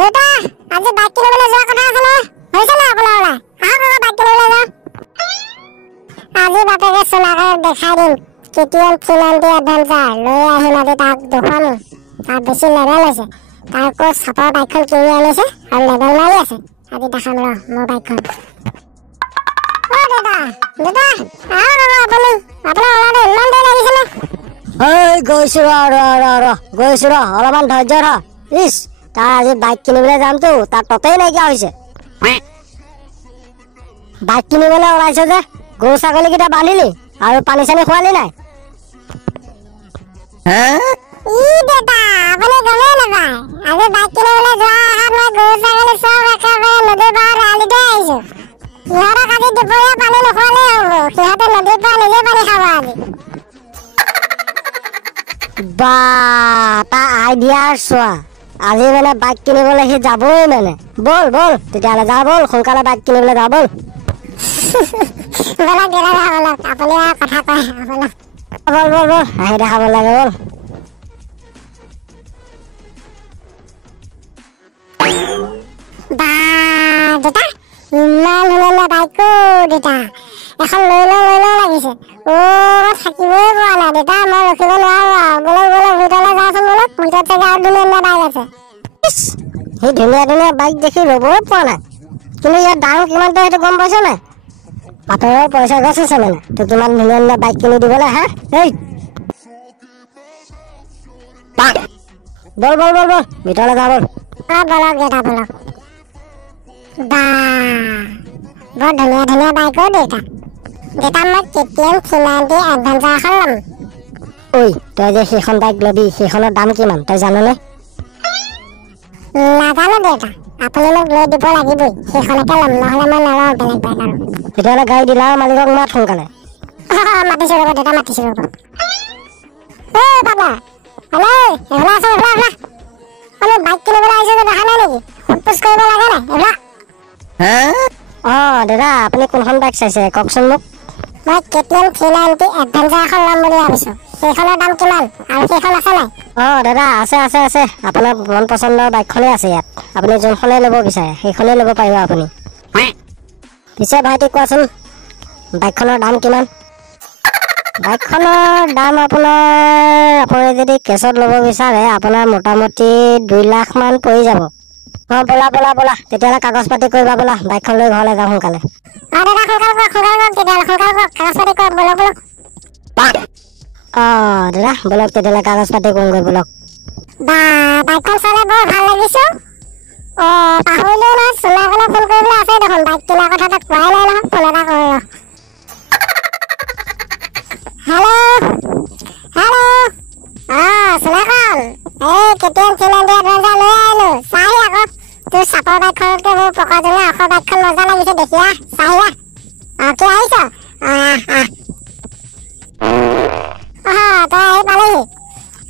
দেউতা আজি বাইক কিনিবলৈ যোৱা কথা আছে নহয় হৈছে না আপোনাৰ ওলাই আহক বাইক কিনিবলৈ যাওঁ আজি বাপেকে সোনাকে দেখাই দিম কেটিএম 390 এডভেঞ্চাৰ লৈ আহিম আজি তাক দুখন তাৰ বেছি লেভেল হৈছে তাৰ কো সাপৰ বাইকখন কিনি আনিছে আৰু লেভেল মাৰি আছে আজি দেখাম ৰ মোৰ বাইকখন ও দেউতা আহক আপুনি আপোনাৰ ওলালে ইমান দেৰি লাগিছে ঐ গৈছো গৈছো অলপমান ধৈৰ্য ধৰ ইছ তাৰ আজি বাইক কিনিবলৈ যামতো তাৰ ততেই নাইকিয়া হৈছে বাইক কিনিবলৈ ওলাইছে যে গৰু ছাগলীকেইটা বান্ধিলি আৰু পানী চানী খোৱালি নাই ই দেউতা আপুনি গমেই নাপায় আজি বাইক কিনিবলৈ যোৱা আহাত মই গৰু ছাগলী চব একেবাৰে নদীৰ পাৰত আলিতে আহিছো সিহঁতক আজি দুপৰীয়া পানী নোখোৱালেই হ'ব সিহঁতে নদীৰ পৰা নিজে পানী খাব আজি বা তাৰ আইডিয়া চোৱা আজি মানে বাইক কিনিবলৈ সি যাবই মানে বল তেতিয়াহ'লে যা বল সোনকালে বাইক কিনিবলৈ যা বল বলক দেউতা বলক আপুনি কথা কয় বলক বল আহি দেখাব লাগে বল বা দেউতা ইমান ধুনীয়া বাইকো দেউতা এখন লৈ লওঁ লাগিছে থাকিবই পৰা নাই দেউতা মই ৰখিব নোৱাৰো বলক ভিতৰলৈ যাওঁচোন বলক ভিতৰত চাগে আৰু ধুনীয়া বাইক আছে সেই ধুনীয়া বাইক দেখি ৰ'বই পোৱা নাই কিন্তু ইয়াৰ দাম কিমান তই সেইটো গম পাইছ নাই বাপেৰৰ পইচা গছ আছে মানে তই কিমান ধুনীয়া বাইক কিনি দিবলৈ হা এই বল ভিতৰলৈ যা বল বলক দেউতা বলক বা বৰ ধুনীয়া বাইক দেউতা মই কেটিএম 390 এডভেঞ্চাৰ এখন ল'ম ঐ তই যে সেইখন বাইক ল'বি সেইখনৰ দাম কিমান তই জাননে নাজানো দেউতা আপুনি মোক লৈ দিব লাগিবই সেইখনকে ল'ম নহ'লে মই নলওঁ বেলেগ বাইক আৰু তেতিয়াহ'লে গাড়ী ডিলাৰ মালিকক মাত সোনকালে মাতিছোঁ ৰ'ব দেউতা মাতিছোঁ ৰ'ব পাপা হেল্ল' আছে আমি বাইক কিনিবলৈ আহিছোঁ যে দেখা নাই নেকি সোধ কৰিব লাগে নাই দাদা আপুনি কোনখন বাইক চাইছে কওকচোন মোক মই কেটিএম 390 এডভেঞ্চাৰ এখন ল'ম বুলি ভাবিছোঁ সেইখনৰ দাম কিমান আৰু সেইখন আছে নাই দাদা আছে আপোনাৰ মন পচন্দৰ বাইকখনেই আছে ইয়াত আপুনি যোনখনেই ল'ব বিচাৰে সেইখনেই ল'ব পাৰিব আপুনি পিছে ভাইটি কোৱাচোন বাইকখনৰ দাম কিমান বাইকখনৰ দাম আপুনি যদি কেছত ল'ব বিচাৰে আপোনাৰ মোটামুটি 2 লাখ মান পৰি যাব বলা তেতিয়াহ'লে কাগজ পাতি কৰিবা বলা বাইকখন লৈ ঘৰলৈ যাওঁ সোনকালে দাদা বলক তেতিয়াহ'লে কাগজ পাতি কৰোঁগৈ বলক বাইকখন চালে বৰ ভাল লাগিছে পাহৰিলেও নহয় সোণাকলৈ ফোন কৰিবলৈ আছে দেখোন বাইক কিনাৰ কথা তাক কোৱাই নাই নহয় ফোন এটা কৰোঁ হেল্ল' সোণাকল এই কেটিএম 390 এডভেঞ্চাৰ লৈ আহিলোঁ চাহি আকৌ তোৰ চাপৰ বাইকখনতকৈ মোৰ পকাজনীয়া আখৰ বাইকখন মজা লাগিছে দেখি চাহি কি আহিছ তই আহি পালেহি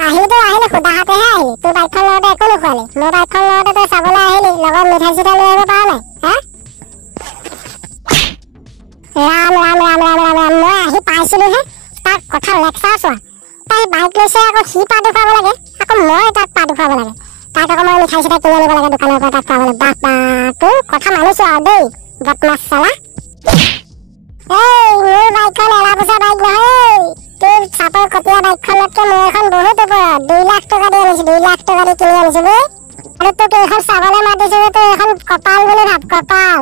আহিলো সুধাহাতেহে আহিলি তোৰ বাইকখন লওঁতে একো নোখোৱালি মোৰ বাইকখন লওঁতে তই চাবলৈ আহিলি লগত মিঠাই চিঠাই লৈ আহিব পাৰ নাই ৰাম মই আহি পাইছিলোহে তাক কথা লেকচাৰ চোৱা তাই বাইক লৈছে আকৌ সি পা দেখুৱাব লাগে আকৌ মই তাক পা দেখুৱাব লাগে তাক আকৌ মই মিঠাই চিঠাই কিনি আনিব লাগে দোকানৰ পৰা তাক পাবলৈ বাপা তোৰ কথা মানিছো আৰু দেই বদমাছ চালা মোৰ বাইকখন এলা পোচা বাইক নহয় তোৰ চাপৰ কপীয়া বাইকখনতকৈ মোৰ এখন বহুত ওপৰত 2 লাখ টকা দি আনিছো 2 লাখ টকা দি কিনি আনিছো বৈ আৰু তোক এইখন চাবলৈ মাতিছো যে তই এখন কপাল বুলি ভাব কপাল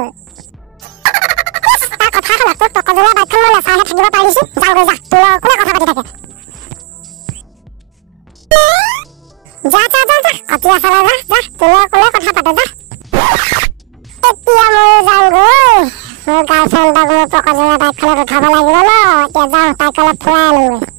তাৰ কথা শুনা তোৰ টকজনীয়া বাইকখন মই নাচাহে থাকিব পাৰিছো যাওঁগৈ যা তোৰ কোনে কথা পাতি থাকে যা কপীয়া চালা যা তোৰ কোনে কথা পাতে যা এতিয়া মই যাওঁগৈ মোৰ গাৰ্লফ্ৰেণ্ডক মোৰ টকজনীয়া বাইকখনত উঠাব লাগিব ন এতিয়া যাওঁ তাইক অলপ ফুৰাই আনোগৈ